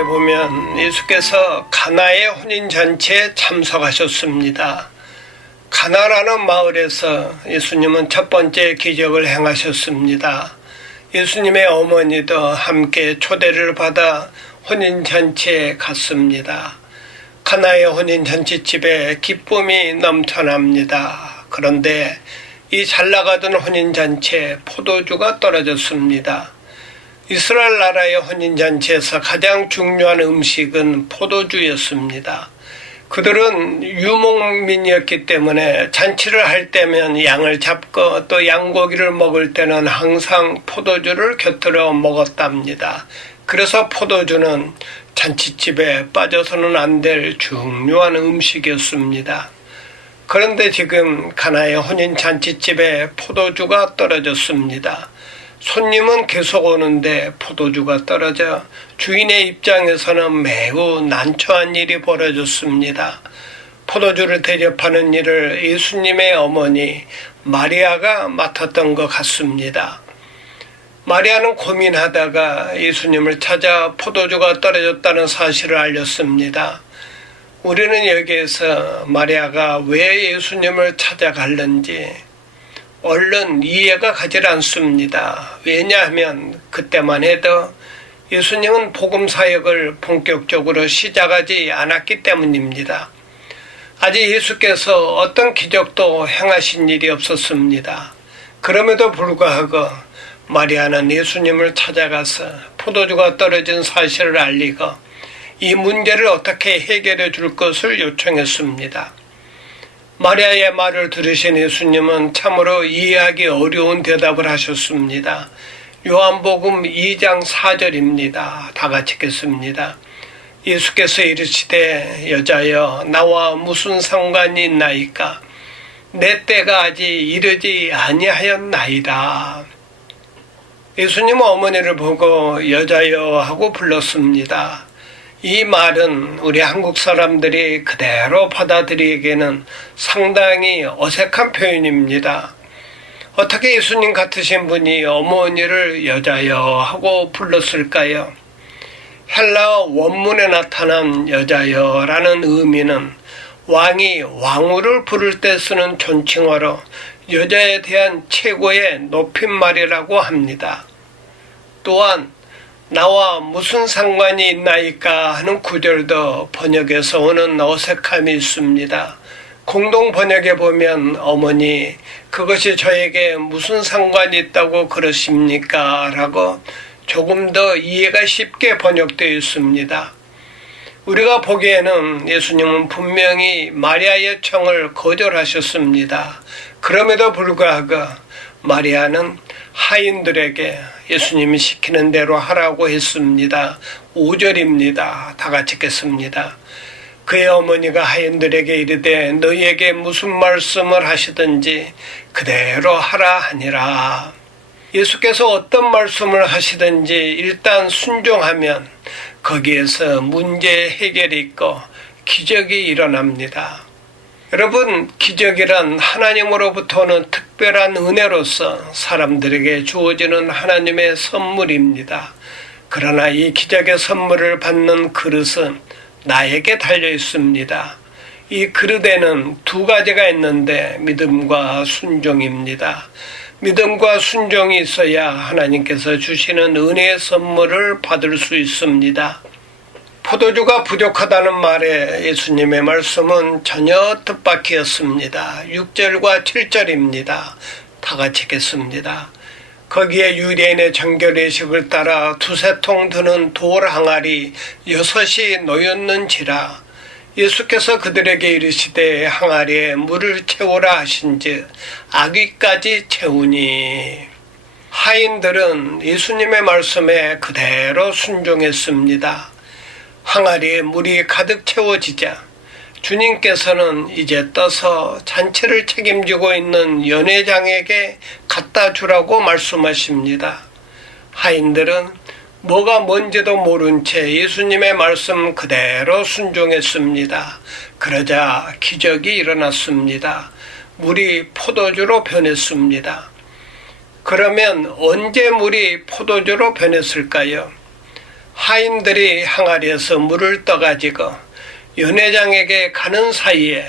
성경에 보면 예수께서 가나의 혼인잔치에 참석하셨습니다. 가나라는 마을에서 예수님은 첫 번째 기적을 행하셨습니다. 예수님의 어머니도 함께 초대를 받아 혼인잔치에 갔습니다. 가나의 혼인잔치집에 기쁨이 넘쳐납니다. 그런데 이 잘나가던 혼인잔치에 포도주가 떨어졌습니다. 이스라엘 나라의 혼인잔치에서 가장 중요한 음식은 포도주였습니다. 그들은 유목민이었기 때문에 잔치를 할 때면 양을 잡고 또 양고기를 먹을 때는 항상 포도주를 곁들여 먹었답니다. 그래서 포도주는 잔치집에 빠져서는 안 될 중요한 음식이었습니다. 그런데 지금 가나의 혼인 잔치집에 포도주가 떨어졌습니다. 손님은 계속 오는데 포도주가 떨어져 주인의 입장에서는 매우 난처한 일이 벌어졌습니다. 포도주를 대접하는 일을 예수님의 어머니 마리아가 맡았던 것 같습니다. 마리아는 고민하다가 예수님을 찾아 포도주가 떨어졌다는 사실을 알렸습니다. 우리는 여기에서 마리아가 왜 예수님을 찾아갔는지 얼른 이해가 가질 않습니다. 왜냐하면 그때만 해도 예수님은 복음 사역을 본격적으로 시작하지 않았기 때문입니다. 아직 예수께서 어떤 기적도 행하신 일이 없었습니다. 그럼에도 불구하고 마리아는 예수님을 찾아가서 포도주가 떨어진 사실을 알리고 이 문제를 어떻게 해결해 줄 것을 요청했습니다. 마리아의 말을 들으신 예수님은 참으로 이해하기 어려운 대답을 하셨습니다. 요한복음 2장 4절입니다. 다 같이 읽겠습니다. 예수께서 이르시되 여자여 나와 무슨 상관이 있나이까 내 때가 아직 이르지 아니하였나이다. 예수님은 어머니를 보고 여자여 하고 불렀습니다. 이 말은 우리 한국 사람들이 그대로 받아들이기에는 상당히 어색한 표현입니다. 어떻게 예수님 같으신 분이 어머니를 여자여 하고 불렀을까요? 헬라어 원문에 나타난 여자여라는 의미는 왕이 왕후를 부를 때 쓰는 존칭어로 여자에 대한 최고의 높임말이라고 합니다. 또한 나와 무슨 상관이 있나이까 하는 구절도 번역에서 오는 어색함이 있습니다. 공동 번역에 보면 어머니 그것이 저에게 무슨 상관이 있다고 그러십니까? 라고 조금 더 이해가 쉽게 번역되어 있습니다. 우리가 보기에는 예수님은 분명히 마리아의 청을 거절하셨습니다. 그럼에도 불구하고 마리아는 하인들에게 예수님이 시키는 대로 하라고 했습니다. 5절입니다. 다 같이 읽겠습니다. 그의 어머니가 하인들에게 이르되 너희에게 무슨 말씀을 하시든지 그대로 하라 하니라. 예수께서 어떤 말씀을 하시든지 일단 순종하면 거기에서 문제 해결이 있고 기적이 일어납니다. 여러분, 기적이란 하나님으로부터 오는 특별한 은혜로서 사람들에게 주어지는 하나님의 선물입니다. 그러나 이 기적의 선물을 받는 그릇은 나에게 달려 있습니다. 이 그릇에는 두 가지가 있는데 믿음과 순종입니다. 믿음과 순종이 있어야 하나님께서 주시는 은혜의 선물을 받을 수 있습니다. 포도주가 부족하다는 말에 예수님의 말씀은 전혀 뜻밖이었습니다. 6절과 7절입니다. 다 같이 읽겠습니다. 거기에 유대인의 정결의식을 따라 두세 통 드는 돌 항아리 6이 놓였는지라. 예수께서 그들에게 이르시되 항아리에 물을 채우라 하신즉 아귀까지 채우니. 하인들은 예수님의 말씀에 그대로 순종했습니다. 항아리에 물이 가득 채워지자 주님께서는 이제 떠서 잔치를 책임지고 있는 연회장에게 갖다 주라고 말씀하십니다. 하인들은 뭐가 뭔지도 모른 채 예수님의 말씀 그대로 순종했습니다. 그러자 기적이 일어났습니다. 물이 포도주로 변했습니다. 그러면 언제 물이 포도주로 변했을까요? 하인들이 항아리에서 물을 떠가지고 연회장에게 가는 사이에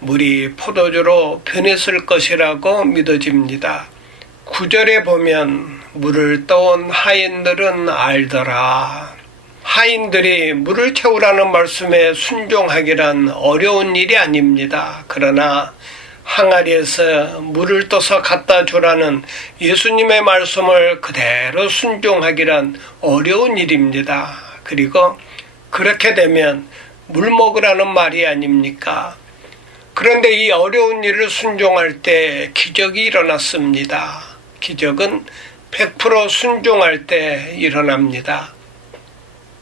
물이 포도주로 변했을 것이라고 믿어집니다. 9절에 보면 물을 떠온 하인들은 알더라. 하인들이 물을 채우라는 말씀에 순종하기란 어려운 일이 아닙니다. 그러나 항아리에서 물을 떠서 갖다 주라는 예수님의 말씀을 그대로 순종하기란 어려운 일입니다. 그리고 그렇게 되면 물 먹으라는 말이 아닙니까? 그런데 이 어려운 일을 순종할 때 기적이 일어났습니다. 기적은 100% 순종할 때 일어납니다.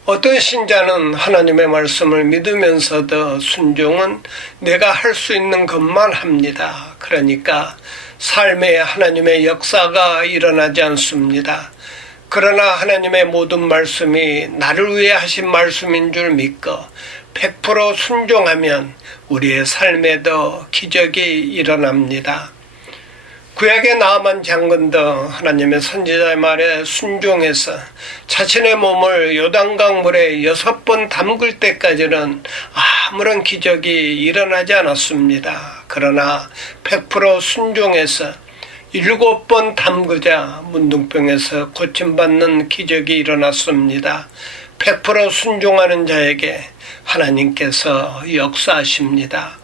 어떤 신자는 하나님의 말씀을 믿으면서도 순종은 내가 할 수 있는 것만 합니다. 그러니까 삶에 하나님의 역사가 일어나지 않습니다. 그러나 하나님의 모든 말씀이 나를 위해 하신 말씀인 줄 믿고 100% 순종하면 우리의 삶에도 기적이 일어납니다. 구약의 나아만 장군도 하나님의 선지자의 말에 순종해서 자신의 몸을 요단강 물에 6번 담글 때까지는 아무런 기적이 일어나지 않았습니다. 그러나 100% 순종해서 7번 담그자 문둥병에서 고침받는 기적이 일어났습니다. 100% 순종하는 자에게 하나님께서 역사하십니다.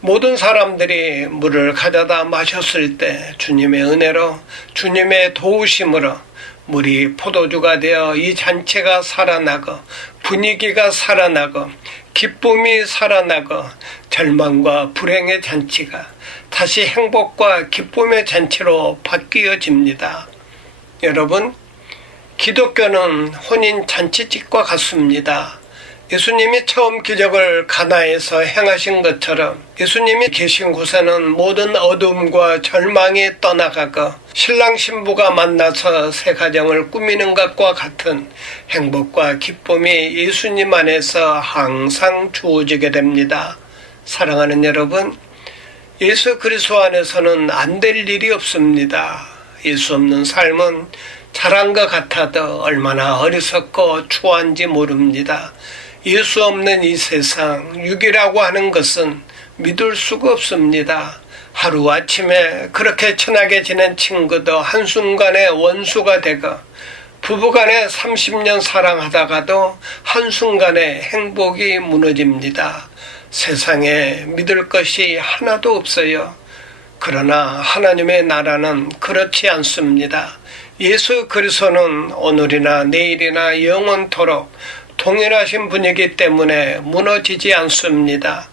모든 사람들이 물을 가져다 마셨을 때 주님의 은혜로 주님의 도우심으로 물이 포도주가 되어 이 잔치가 살아나고 분위기가 살아나고 기쁨이 살아나고 절망과 불행의 잔치가 다시 행복과 기쁨의 잔치로 바뀌어집니다. 여러분, 기독교는 혼인 잔치집과 같습니다. 예수님이 처음 기적을 가나에서 행하신 것처럼 예수님이 계신 곳에는 모든 어둠과 절망이 떠나가고 신랑 신부가 만나서 새 가정을 꾸미는 것과 같은 행복과 기쁨이 예수님 안에서 항상 주어지게 됩니다. 사랑하는 여러분, 예수 그리스도 안에서는 안 될 일이 없습니다. 예수 없는 삶은 잘한 것 같아도 얼마나 어리석고 추한지 모릅니다. 예수 없는 이 세상, 육이라고 하는 것은 믿을 수가 없습니다. 하루아침에 그렇게 친하게 지낸 친구도 한순간에 원수가 되고 부부간에 30년 사랑하다가도 한순간에 행복이 무너집니다. 세상에 믿을 것이 하나도 없어요. 그러나 하나님의 나라는 그렇지 않습니다. 예수 그리스도는 오늘이나 내일이나 영원토록 동일하신 분이기 때문에 무너지지 않습니다.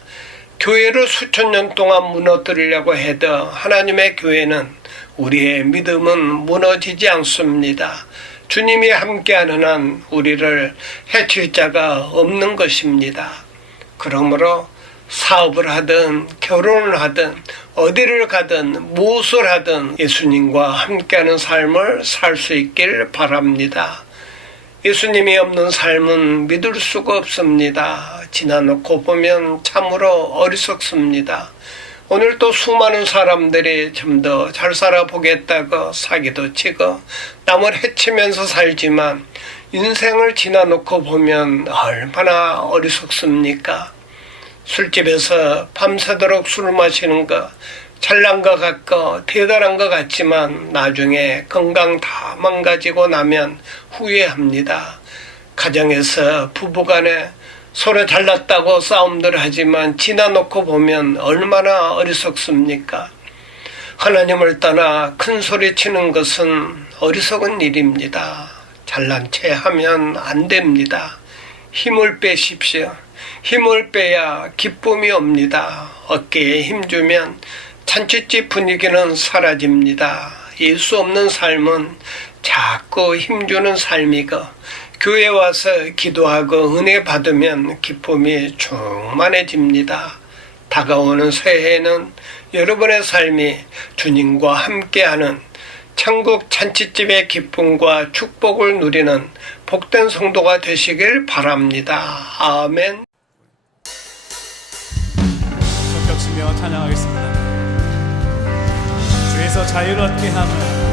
교회를 수천 년 동안 무너뜨리려고 해도 하나님의 교회는 우리의 믿음은 무너지지 않습니다. 주님이 함께하는 한 우리를 해칠 자가 없는 것입니다. 그러므로 사업을 하든 결혼을 하든 어디를 가든 무엇을 하든 예수님과 함께하는 삶을 살 수 있길 바랍니다. 예수님이 없는 삶은 믿을 수가 없습니다. 지나놓고 보면 참으로 어리석습니다. 오늘 또 수많은 사람들이 좀 더 잘 살아보겠다고 사기도 치고 남을 해치면서 살지만 인생을 지나놓고 보면 얼마나 어리석습니까? 술집에서 밤새도록 술 마시는 거 잘난 것 같고 대단한 것 같지만 나중에 건강 다 망가지고 나면 후회합니다. 가정에서 부부간에 서로 잘났다고 싸움들 하지만 지나놓고 보면 얼마나 어리석습니까? 하나님을 떠나 큰 소리 치는 것은 어리석은 일입니다. 잘난 체 하면 안 됩니다. 힘을 빼십시오. 힘을 빼야 기쁨이 옵니다. 어깨에 힘주면 잔치집 분위기는 사라집니다. 예수 없는 삶은 자꾸 힘주는 삶이고 교회 와서 기도하고 은혜 받으면 기쁨이 충만해집니다. 다가오는 새해에는 여러분의 삶이 주님과 함께하는 천국 잔치집의 기쁨과 축복을 누리는 복된 성도가 되시길 바랍니다. 아멘. 손뼉치며 찬양하겠습니다. 주에서 자유롭게 함을